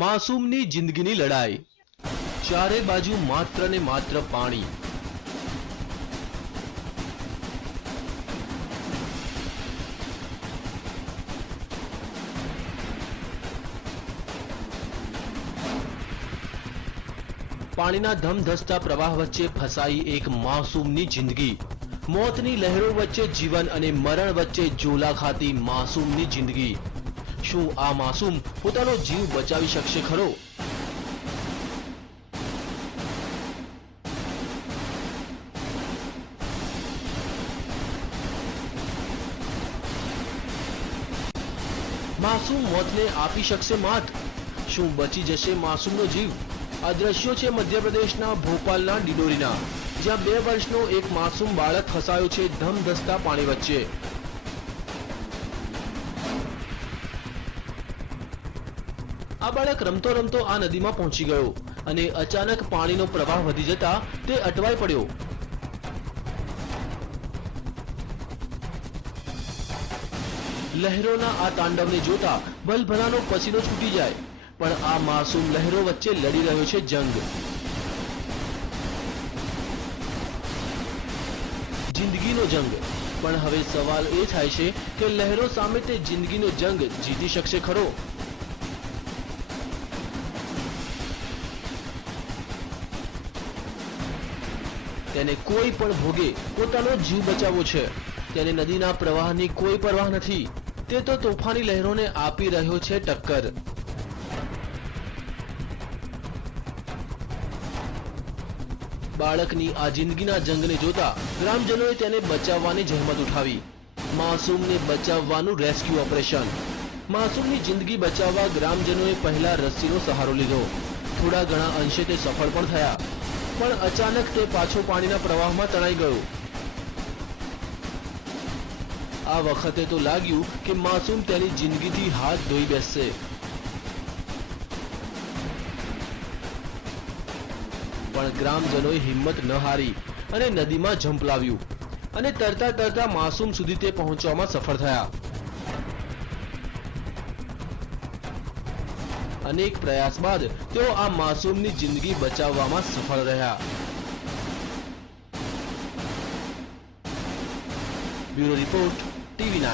માસૂમની જિંદગીની લડાઈ। ચારે બાજુ માત્ર ને માત્ર પાણી। પાણીના ધમધસતા પ્રવાહ વચ્ચે ફસાઈ એક માસૂમની જિંદગી। મોતની લહેરો વચ્ચે જીવન અને મરણ વચ્ચે ઝોલા ખાતી માસૂમની જિંદગી। શું આ માસૂમ પોતાનો જીવ બચાવી શકશે ખરો? માસૂમ મોતને આપી શકશે માત? શું બચી જશે માસૂમનો જીવ? આ દ્રશ્યો છે મધ્યપ્રદેશના ભોપાલના ડિંડોરીના, જ્યાં 2 વર્ષનો એક માસૂમ બાળક ફસાયો છે ધમધસતા પાણી વચ્ચે। આ બાળક રમતો રમતો આ નદીમાં પહોંચી ગયો અને અચાનક પાણીનો પ્રવાહ વધી જતા તે અટવાઈ પડ્યો। લહેરોના આ તાંડવને જોતા ભલભલાનો પસીનો છૂટી જાય, પણ આ માસૂમ લહેરો વચ્ચે લડી રહ્યો છે જંગ। જિંદગીનો જંગ। પણ હવે સવાલ એ થાય છે કે લહેરો સામે તે જિંદગીનો જંગ જીતી શકશે ખરો? તેને કોઈ પણ ભોગે પોતાનો જીવ બચાવવો છે। તેને નદીના પ્રવાહની કોઈ પરવાહ નથી। તે તો તોફાની લહેરોને આપી રહ્યો છે ટક્કર। બાળકની આ જિંદગીના જંગને જોતા ગ્રામજનોએ તેને બચાવવાની જહેમત ઉઠાવી। માસૂમને બચાવવાનું રેસ્ક્યુ ઓપરેશન। માસૂમની જિંદગી બચાવવા ગ્રામજનોએ પહેલા રસ્સીનો સહારો લીધો। થોડા ઘણા અંશે તે સફળ પણ થયા, પણ અચાનક તે પાછો પાણીના પ્રવાહમાં તણાઈ ગયો। આ વખતે તો લાગ્યું કે માસૂમ તેની જિંદગીથી હાથ ધોઈ બેસશે, પણ ગ્રામજનોએ હિંમત ન હારી અને નદીમાં ઝંપલાવ્યું અને તરતા તરતા માસૂમ સુધી તે પહોંચવામાં સફળ થયા। અનેક પ્રયાસ બાદ તેઓ આ માસૂમની જિંદગી બચાવવામાં સફળ રહ્યા। Bureau report, TV9।